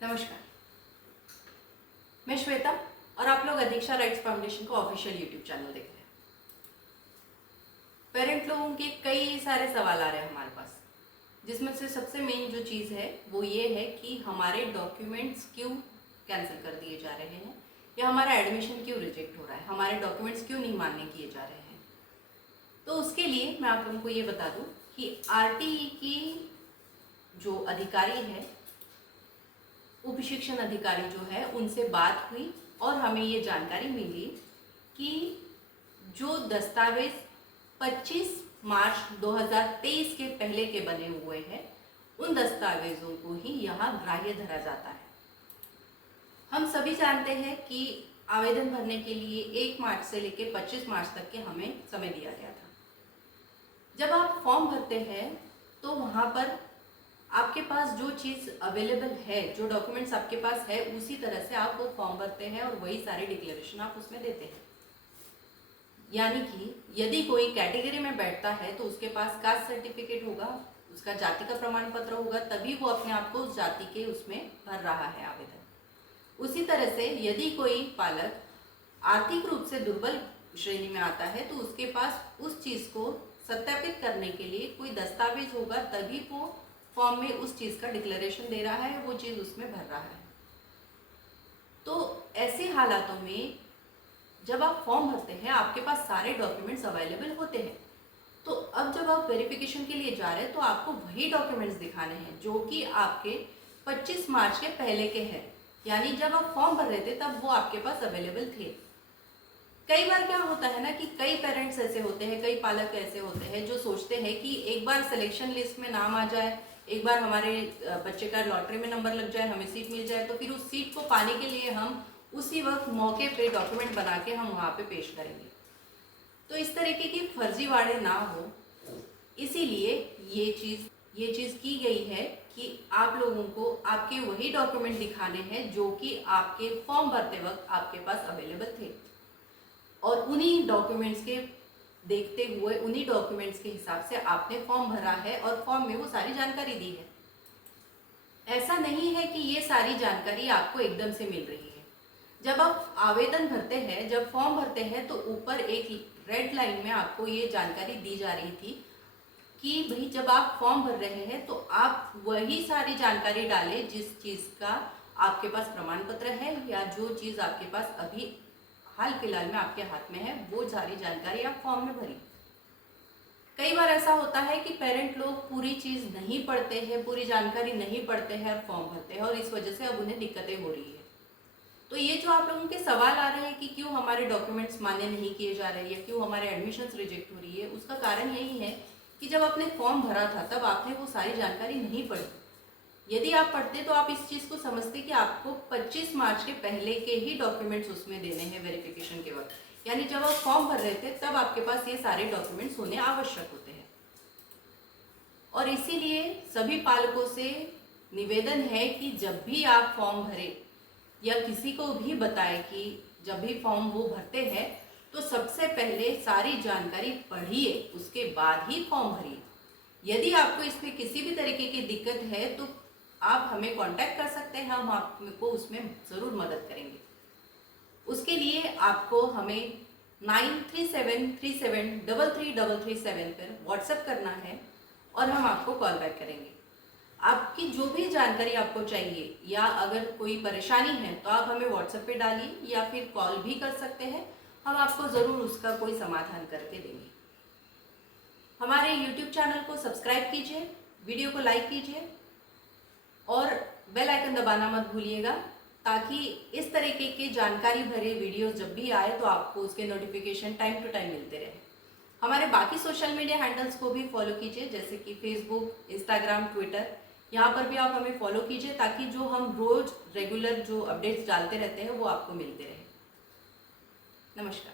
नमस्कार, मैं श्वेता और आप लोग अधीक्षा राइट्स फाउंडेशन को ऑफिशियल यूट्यूब चैनल देख रहे हैं। पेरेंट लोगों के कई सारे सवाल आ रहे हैं हमारे पास, जिसमें से सबसे मेन जो चीज़ है वो ये है कि हमारे डॉक्यूमेंट्स क्यों कैंसिल कर दिए जा रहे हैं या हमारा एडमिशन क्यों रिजेक्ट हो रहा है, हमारे डॉक्यूमेंट्स क्यों नहीं मान्य किए जा रहे हैं। तो उसके लिए मैं आप लोगों को ये बता दूं कि आरटीई की जो अधिकारी है, उप शिक्षण अधिकारी जो है, उनसे बात हुई और हमें ये जानकारी मिली कि जो दस्तावेज 25 मार्च 2023 के पहले के बने हुए हैं, उन दस्तावेजों को ही यहाँ ग्राह्य धरा जाता है। हम सभी जानते हैं कि आवेदन भरने के लिए 1 मार्च से लेकर 25 मार्च तक के हमें समय दिया गया था। जब आप फॉर्म भरते हैं तो वहाँ पर आपके पास जो चीज़ अवेलेबल है, जो डॉक्यूमेंट्स आपके पास है, उसी तरह से आप वो फॉर्म भरते हैं और वही सारे डिक्लेरेशन आप उसमें देते हैं। यानी कि यदि कोई कैटेगरी में बैठता है तो उसके पास कास्ट सर्टिफिकेट होगा, उसका जाति का प्रमाण पत्र होगा, तभी वो अपने आप को उस जाति के उसमें भर रहा है आवेदन। उसी तरह से यदि कोई पालक आर्थिक रूप से दुर्बल श्रेणी में आता है तो उसके पास उस चीज़ को सत्यापित करने के लिए कोई दस्तावेज होगा, तभी वो फॉर्म में उस चीज़ का डिक्लेरेशन दे रहा है, वो चीज़ उसमें भर रहा है। तो ऐसे हालातों में जब आप फॉर्म भरते हैं, आपके पास सारे डॉक्यूमेंट्स अवेलेबल होते हैं, तो अब जब आप वेरिफिकेशन के लिए जा रहे हैं तो आपको वही डॉक्यूमेंट्स दिखाने हैं जो कि आपके 25 मार्च के पहले के हैं। यानी जब आप फॉर्म भर रहे थे तब वो आपके पास अवेलेबल थे। कई बार क्या होता है ना कि कई पेरेंट्स ऐसे होते हैं, कई पालक ऐसे होते हैं जो सोचते हैं कि एक बार सिलेक्शन लिस्ट में नाम आ जाए, एक बार हमारे बच्चे का लॉटरी में नंबर लग जाए, हमें सीट मिल जाए, तो फिर उस सीट को पाने के लिए हम उसी वक्त मौके पे डॉक्यूमेंट बना के हम वहाँ पे पेश करेंगे। तो इस तरीके की फर्जीवाड़े ना हो, इसीलिए ये चीज़ की गई है कि आप लोगों को आपके वही डॉक्यूमेंट दिखाने हैं जो कि आपके फॉर्म भरते वक्त आपके पास अवेलेबल थे, और उन्हीं डॉक्यूमेंट्स के देखते हुए, उन्हीं डॉक्यूमेंट्स के हिसाब से आपने फॉर्म भरा है और फॉर्म में वो सारी जानकारी दी है। ऐसा नहीं है कि ये सारी जानकारी आपको एकदम से मिल रही है। जब आप आवेदन भरते हैं, जब फॉर्म भरते हैं, तो ऊपर एक रेड लाइन में आपको ये जानकारी दी जा रही थी कि भाई जब आप फॉर्म भर रहे हैं तो आप वही सारी जानकारी डालें जिस चीज़ का आपके पास प्रमाण पत्र है या जो चीज़ आपके पास अभी हाल फिलहाल में आपके हाथ में है, वो सारी जानकारी आप फॉर्म में भरी। कई बार ऐसा होता है कि पेरेंट लोग पूरी चीज़ नहीं पढ़ते हैं, पूरी जानकारी नहीं पढ़ते हैं और फॉर्म भरते हैं, और इस वजह से अब उन्हें दिक्कतें हो रही है। तो ये जो आप लोगों के सवाल आ रहे हैं कि क्यों हमारे डॉक्यूमेंट्स मान्य नहीं किए जा रहे हैं या क्यों हमारे एडमिशन्स रिजेक्ट हो रही है, उसका कारण यही है कि जब आपने फॉर्म भरा था तब आपने वो सारी जानकारी नहीं पढ़ी। यदि आप पढ़ते तो आप इस चीज़ को समझते कि आपको 25 मार्च के पहले के ही डॉक्यूमेंट्स उसमें देने हैं वेरिफिकेशन के वक्त। यानी जब आप फॉर्म भर रहे थे तब आपके पास ये सारे डॉक्यूमेंट्स होने आवश्यक होते हैं। और इसीलिए सभी पालकों से निवेदन है कि जब भी आप फॉर्म भरें या किसी को भी बताएं कि जब भी फॉर्म वो भरते हैं तो सबसे पहले सारी जानकारी पढ़िए, उसके बाद ही फॉर्म भरिए। यदि आपको इसमें किसी भी तरीके की दिक्कत है तो आप हमें कांटेक्ट कर सकते हैं, हम आपको उसमें ज़रूर मदद करेंगे। उसके लिए आपको हमें 9373733337 पर व्हाट्सएप करना है और हम आपको कॉल बैक करेंगे। आपकी जो भी जानकारी आपको चाहिए या अगर कोई परेशानी है तो आप हमें व्हाट्सएप पे डालिए या फिर कॉल भी कर सकते हैं, हम आपको ज़रूर उसका कोई समाधान करके देंगे। हमारे YouTube चैनल को सब्सक्राइब कीजिए, वीडियो को लाइक कीजिए और बेल आइकन दबाना मत भूलिएगा, ताकि इस तरीके के जानकारी भरे वीडियोस जब भी आए तो आपको उसके नोटिफिकेशन टाइम टू टाइम मिलते रहे। हमारे बाकी सोशल मीडिया हैंडल्स को भी फॉलो कीजिए, जैसे कि फेसबुक, इंस्टाग्राम, ट्विटर। यहाँ पर भी आप हमें फॉलो कीजिए ताकि जो हम रोज़ रेगुलर जो अपडेट्स डालते रहते हैं वो आपको मिलते रहे। नमस्कार।